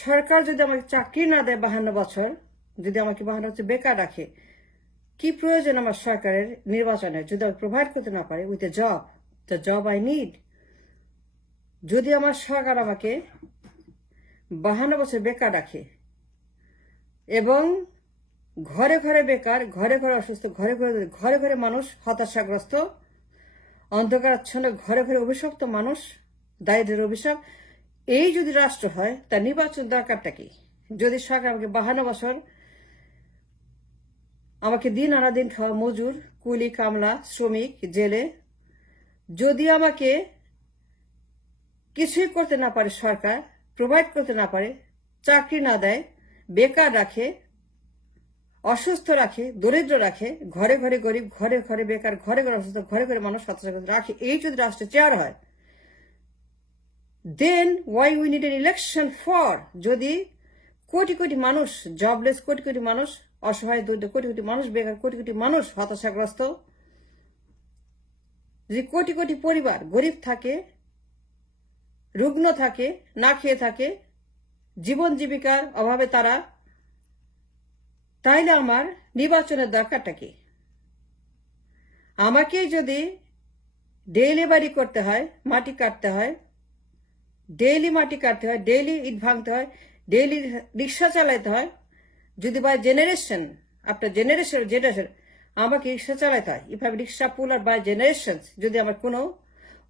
সরকার যদি আমাকে চাকরি না দেয় 52 বছর, যদি আমাকে 52 বছর বেকার রাখে, কি প্রয়োজন আমার সরকারের নির্বাচনের যদি আমি প্রোভাইড করতে না পারে with a job, the job I need. যদি আমার সরকার আমাকে 52 বছর বেকার রাখে এবং ঘরে ঘরে বেকার, ঘরে ঘরে অসুস্থ, ঘরে ঘরে মানুষ হতাশাগ্রস্ত, অন্ধকারাচ্ছন্ন, ঘরে ঘরে অভিশপ্ত মানুষ, দারিদ্রের অভিশাপ, এই যদি রাষ্ট্র হয় তার নির্বাচন দরকারটা কি? যদি সরকার আমাকে 52 বছর আমাকে দিন আনা দিন খাওয়া মজুর, কুলি, কামলা, শ্রমিক, জেলে, যদি আমাকে কিছুই করতে না পারে, সরকার প্রোভাইড করতে না পারে, চাকরি না দেয়, বেকার রাখে, অসুস্থ রাখে, দরিদ্র রাখে, ঘরে ঘরে গরিব, ঘরে ঘরে বেকার, ঘরে ঘরে অসুস্থ, ঘরে ঘরে মানুষ হতাশাগ্রস্ত রাখে, এই যদি রাষ্ট্রের চেয়ার হয়, then why we need an election for? যদি কোটি কোটি মানুষ জবলেস, কোটি কোটি মানুষ অসহায়, দরিদ্র, কোটি কোটি মানুষ বেকার, কোটি কোটি মানুষ হতাশাগ্রস্ত, যদি কোটি কোটি পরিবার গরিব থাকে, রুগ্ন থাকে, না খেয়ে থাকে, জীবন জীবিকার অভাবে তারা, তাইলে আমার নির্বাচনের দরকারটা কি? আমাকে যদি ডেইলি বাড়ি করতে হয়, মাটি কাটতে হয়, ডেইলি মাটি কাটতে হয়, ডেইলি ইট ভাঙতে হয়, ডেইলি রিক্সা চালাতে হয়, যদি বাই জেনারেশন আফটার জেনারেশন আমাকে রিক্সা চালাতে হয়, if I rickshaw puller by generation, যদি আমার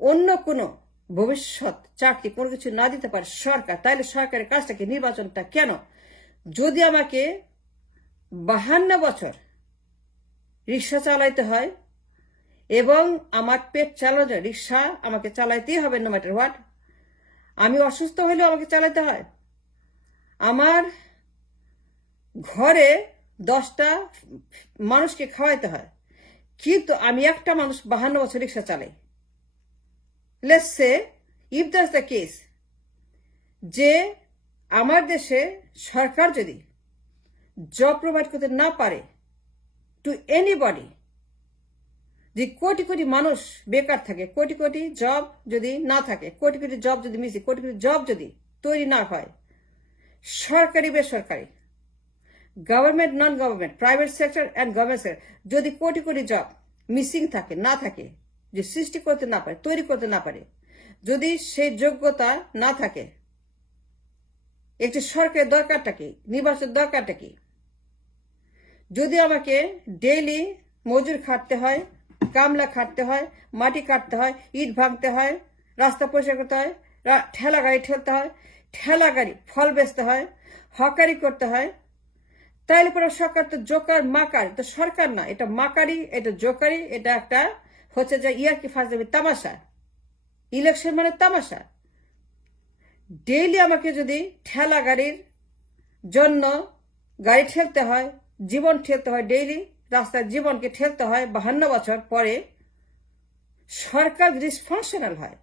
অন্য কোনো ভবিষ্যৎ চাকরি কোনো কিছু না দিতে পারে সরকার, তাহলে সরকারের কাজটাকে, নির্বাচনটা কেন? যদি আমাকে 52 বছর রিক্সা চালাইতে হয় এবং আমার পেট চালানো, রিক্সা আমাকে চালাইতেই হবে নো ম্যাটার হোয়াট, আমি অসুস্থ হলেও আমাকে চালাতে হয়, আমার ঘরে 10টা মানুষকে খাওয়াইতে হয়, কিন্তু আমি একটা মানুষ 52 বছর রিক্সা চালাই। Let's say if that's the case, যে আমার দেশে সরকার যদি জব প্রোভাইড করতে না পারে টু এনিবডি, যে কোটি কোটি মানুষ বেকার থাকে, কোটি কোটি জব যদি না থাকে, কোটি কোটি জব যদি মিসে, কোটি কোটি জব যদি তৈরি না হয়, সরকারি বেসরকারি, government non government, private sector and government sector, যদি কোটি কোটি জব মিসিং থাকে, না থাকে, যে সৃষ্টি করতে না পারে, তৈরি করতে না পারে, যদি সেই যোগ্যতা না থাকে, একটি সরকারের দরকারটা কি? নির্বাচন দরকারটা কি? যদি আমাকে ডেইলি মজুর খাটতে হয়, কামলা খাটতে হয়, মাটি কাটতে হয়, ইট ভাঙতে হয়, রাস্তা পরিষ্কার করতে হয়, ঠেলা গাড়ি ঠেলতে হয়, ঠেলা গাড়ি ফল বেচতে হয়, হকারি করতে হয়, তাইলে পরে সরকার তো জোকার মাকার, তো সরকার না, এটা মাকারি, এটা জোকারি, এটা একটা হচ্ছে যে ইয়ারকি ফাজলামি, তামাশা। ইলেকশন মানে তামাশা। ডেইলি আমাকে যদি ঠেলা গাড়ির জন্য গাড়ি ঠেলতে হয়, জীবন ঠেলতে হয়, ডেইলি রাস্তায় জীবনকে ঠেলতে হয় 52 বছর পরে, সরকার ডিসফাংশনাল হয়,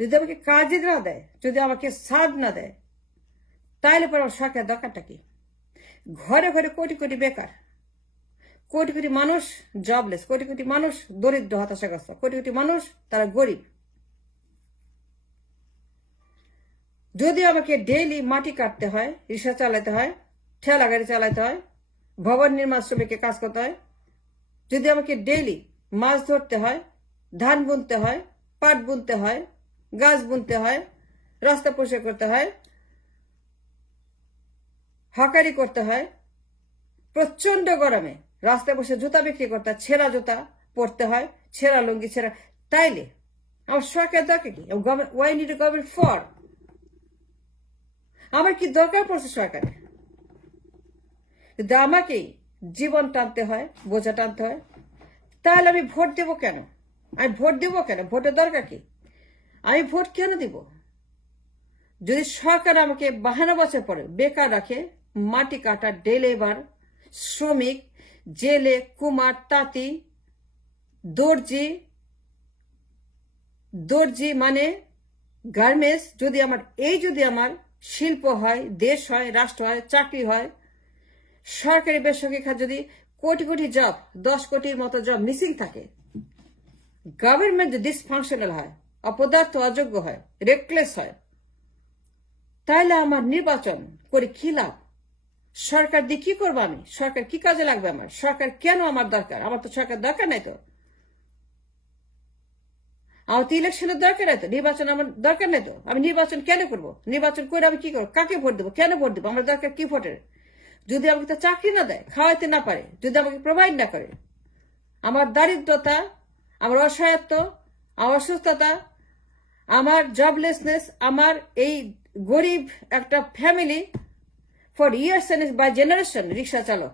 যদি আমাকে কাজে না দেয়, যদি আমাকে সাথ না দেয়, তাইলে পরে আমার সরকারের দরকারটা কি? ঘরে ঘরে কোটি কোটি বেকার, কোটি কোটি মানুষ জবলেস, কোটি কোটি মানুষ দরিদ্র হতাশাগ্রস্ত, কোটি কোটি মানুষ তারা গরিব। যদি আমাকে ডেইলি মাটি কাটতে হয়, রিক্সা চালাতে হয়, ঠেলা গাড়ি চালাতে হয়, ভবন নির্মাণ শ্রমিককে কাজ করতে হয়, যদি আমাকে ডেইলি মাছ ধরতে হয়, ধান বুনতে হয়, পাট বুনতে হয়, গাছ বুনতে হয়, রাস্তা পরিষ্কার করতে হয়, হকারি করতে হয়, প্রচন্ড গরমে রাস্তায় বসে জুতা বিক্রি করতে হয়, ছেঁড়া জুতা পরতে হয়, ছেঁড়া লুঙ্গি ছেঁড়া, তাইলে আমার সরকার দরকার কি? Why need a government for? আমার কি দরকার পড়ছে সরকারের? যদি আমাকে জীবন টানতে হয়, বোঝা টানতে হয়, তাহলে আমি ভোট দেব কেন? আমি ভোট দেব কেন? ভোটের দরকার কি? আমি ভোট কেন দিব? যদি সরকার আমাকে 52 বছর পরে বেকার রাখে, মাটি কাটা, ডে লেবার, শ্রমিক, জেলে, কুমার, তাঁতি, দর্জি মানে গার্মেন্টস, যদি আমার শিল্প হয়, দেশ হয়, রাষ্ট্র হয়, চাকরি হয়, সরকারি বেসরকারি খাত যদি কোটি কোটি জব, 10 কোটির মতো জব মিসিং থাকে, গভর্নমেন্ট ডিসফাংশনাল হয়, অপদার্থ, অযোগ্য হয়, রেকলেস হয়, তাহলে আমার নির্বাচন করে কি লাভ? সরকার দিয়ে কি করবো আমি? সরকার কি কাজে লাগবে আমার? সরকার কেন আমার দরকার? আমার তো সরকার দরকার নাই তো। আমার তো ইলেকশনের দরকার নাই তো, নির্বাচন আমার দরকার নাই তো। আমি নির্বাচন কেন করবো? নির্বাচন করে আমি কি করবো? কাকে ভোট দেবো? কেন ভোট দেবো? আমার দরকার কি ভোটের? যদি আমাকে তো চাকরি না দেয়, খাওয়াইতে না পারে, যদি আমাকে প্রোভাইড না করে, আমার দারিদ্রতা, আমার অসহায়ত্ব, আমার অসুস্থতা, আমার জবলেসনেস, আমার এই গরিব একটা family for years and by generation, rickshaw চালক,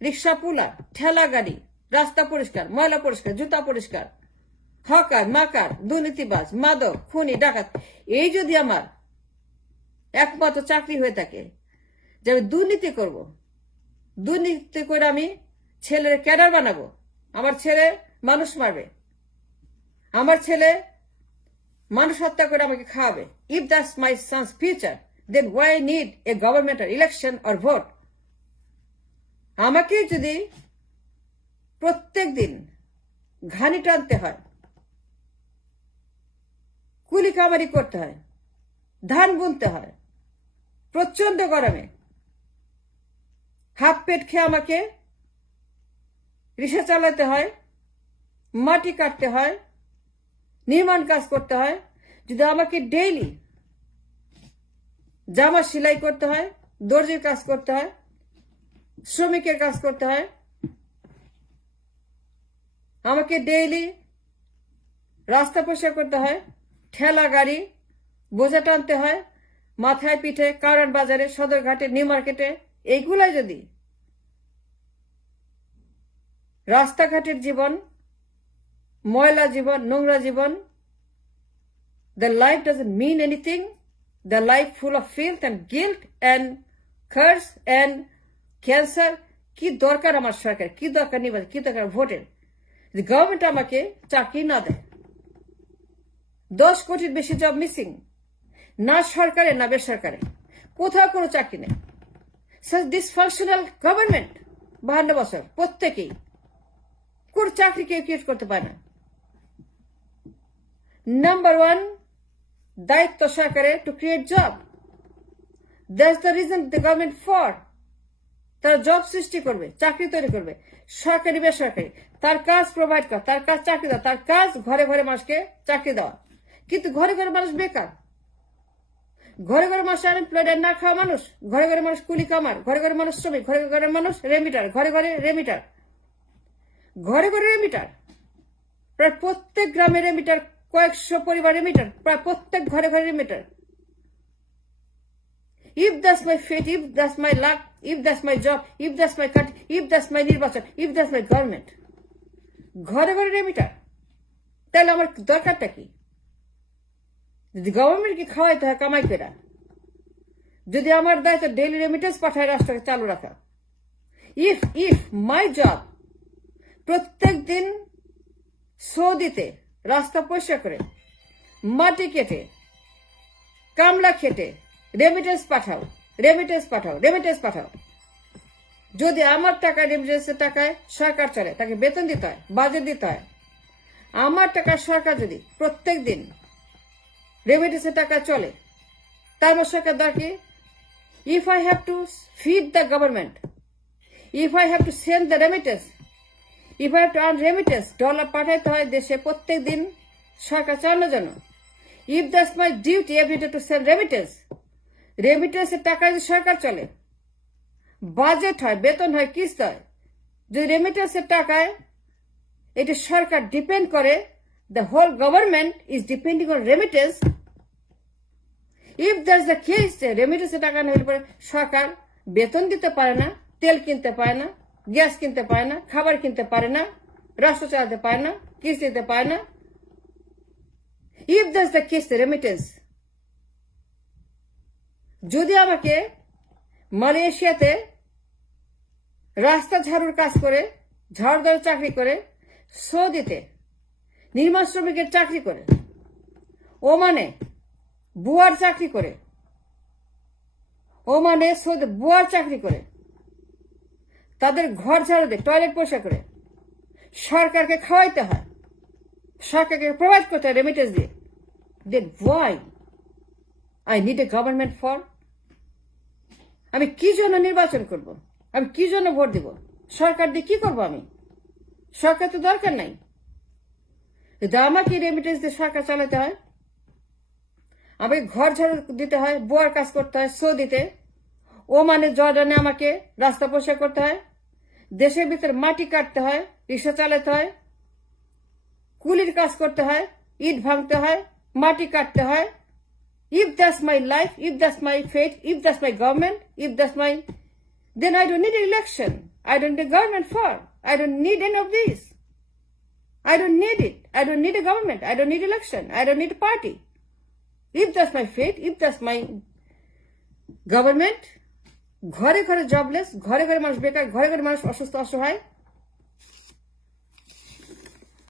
রিক্সা পুলা, ঠেলা গাড়ি, রাস্তা পরিষ্কার, ময়লা পরিষ্কার, জুতা পরিষ্কার, হকার, মাকার, দুর্নীতিবাজ, মাদক, খুনি, ডাকাত, এই যদি আমার একমাত্র চাকরি হয়ে থাকে যে আমি দুর্নীতি করব, দুর্নীতি করে আমি ছেলের ক্যাডার বানাবো, আমার ছেলে মানুষ মারবে, আমার ছেলে মানুষ হত্যা করে আমাকে খাওয়াবে, if that's my sons future, then why I need a government or election or vote? আমাকে যদি প্রত্যেক দিন ঘানি টানতে হয়, কুলি কামারি করতে হয়, ধান বুনতে হয়, প্রচন্ড গরমে হাফ পেট খেয়ে আমাকে রিক্সা চালাতে হয়, মাটি কাটতে হয়, নির্মাণ কাজ করতে হয়, যদি আমাকে ডেইলি জামা সেলাই করতে হয়, দর্জির কাজ করতে হয়, শ্রমিকের কাজ করতে হয়, আমাকে ডেইলি রাস্তা পরিষ্কার করতে হয়, ঠেলা গাড়ি বোঝা টানতে হয়, মাথায় পিঠে, কারণ বাজারে, সদরঘাটে, নিউ মার্কেটে, এইগুলাই যদি রাস্তাঘাটের জীবন, ময়লা জীবন, নোংরা জীবন, the life doesn't mean anything, the life full of filth and guilt and curse and cancer, কি দরকার আমার সরকার? কি দরকার নির্বাচন? কি দরকার ভোটের? গভর্নমেন্ট আমাকে চাকরি না দেয়, 10 কোটির বেশি জব মিসিং, না সরকারে না বেসরকারে, কোথাও কোনো চাকরি নেই। such dysfunctional গভর্নমেন্ট, 52 বছর প্রত্যেকেই, কোনো চাকরি কেউ ক্রিয়েট করতে পারে না। নাম্বার 1 দায়িত্ব সরকারের to create job, that's the reason the government for, তারা জব সৃষ্টি করবে, চাকরি তৈরি করবে, সরকারি বেসরকারি, তার কাজ প্রোভাইড করা, তার কাজ চাকরি দেওয়া, তার কাজ ঘরে ঘরে মানুষকে চাকরি দেওয়া। কিন্তু ঘরে ঘরে মানুষ বেকার, ঘরে ঘরে মানুষ আনএমপ্লয়েড, না খাওয়া মানুষ, ঘরে ঘরে মানুষ কুলি কামার, ঘরে ঘরে মানুষ শ্রমিক, ঘরে ঘরে মানুষ রেমিটার, ঘরে ঘরে রেমিটার, ঘরে ঘরে রেমিটার, প্রায় প্রত্যেক গ্রামে রেমিটার, কয়েকশো পরিবার রেমিটার, প্রায় প্রত্যেক ঘরে ঘরে remitter. if that's my fate, if that's my luck, if that's my job, if that's my country, if that's my নির্বাচন, if that's my government, ঘরে ঘরে রেমিটার, তাহলে আমার দরকারটা কি? যদি গভর্নমেন্টকে খাওয়াইতে হয় কামাই করে, যদি আমার দায়িত্ব ডেইলি রেমিটেন্স পাঠায় রাষ্ট্রকে চালু রাখা, ইফ মাই জব প্রত্যেক দিন সৌদিতে রাস্তা পরিষ্কার করে, মাটি কেটে, কামলা খেটে রেমিটেন্স পাঠাও, রেমিটেন্স পাঠাও, রেমিটেন্স পাঠাও, যদি আমার টাকা রেমিটেন্সের টাকায় সরকার চলে, তাকে বেতন দিতে হয়, বাজেট দিতে হয়, আমার টাকা সরকার যদি প্রত্যেক দিন রেমিটেন্সের টাকা চলে, তার মধ্যে সরকার দরকার, if I have to feed the government, if I have to send the remittance, if I have to earn remittance, dollar পাঠাইতে হয় দেশে প্রত্যেক দিন সরকার চালানোর জন্য, if that's my duty everyday to send remittance, রেমিটেন্সের টাকা যদি সরকার চলে, বাজেট হয়, বেতন হয়, কিস্তি হয়, যদি রেমিটেন্সের টাকায় এটা সরকার ডিপেন্ড করে, the whole government is depending on remittance. If that's the case, remittance টাকা না হলে পরে সরকার বেতন দিতে পারে না, তেল কিনতে পারে না, গ্যাস কিনতে পারে না, খাবার কিনতে পারে না, রাষ্ট্র চালাতে পারে না, কিস্তি দিতে পারে না। If that's the case, remittance, যদি আমাকে মালয়েশিয়াতে রাস্তা ঝাড়ুর কাজ করে, ঝাড়ু দেওয়ার চাকরি করে, সৌদিতে নির্মাণ শ্রমিকের চাকরি করে, ওমানে বুয়ার চাকরি করে, ওমানে সৌদি বুয়ার চাকরি করে, তাদের ঘর ঝাড়ু দিয়ে, টয়লেট পরিষ্কার করে, সরকারকে খাওয়াইতে হয়, সরকারকে প্রোভাইড করতে হয় রেমিটেন্স দিয়ে, দেন Y I need a government for? আমি কি জন্য নির্বাচন করব? আমি কি জন্য ভোট দিব? সরকার দিয়ে কি করব আমি? সরকার তো দরকার নাই। আমাকে রেমিটেন্স দিয়ে সরকার চালাতে হয়, আমাকে ঘর ঝাড়ু দিতে হয়, বুয়ার কাজ করতে হয়, সো দিতে, ও মানে জর্ডানে আমাকে রাস্তা পরিষ্কার করতে হয়, দেশের ভিতরে মাটি কাটতে হয়, রিক্সা চালাতে হয়, কুলির কাজ করতে হয়, ইট ভাঙতে হয়, মাটি কাটতে হয়। If that's my life, if that's my fate, if that's my government, if that's my, then I don't need an election. I don't need a government for. I don't need any of this. I don't need it. I don't need a government. I don't need election. I don't need a party. If that's my fate, if that's my government, ঘরে ঘরে jobless, ঘরে ঘরে মানুষ বেকার, ঘরে ঘরে মানুষ অসুস্থ অসহায়,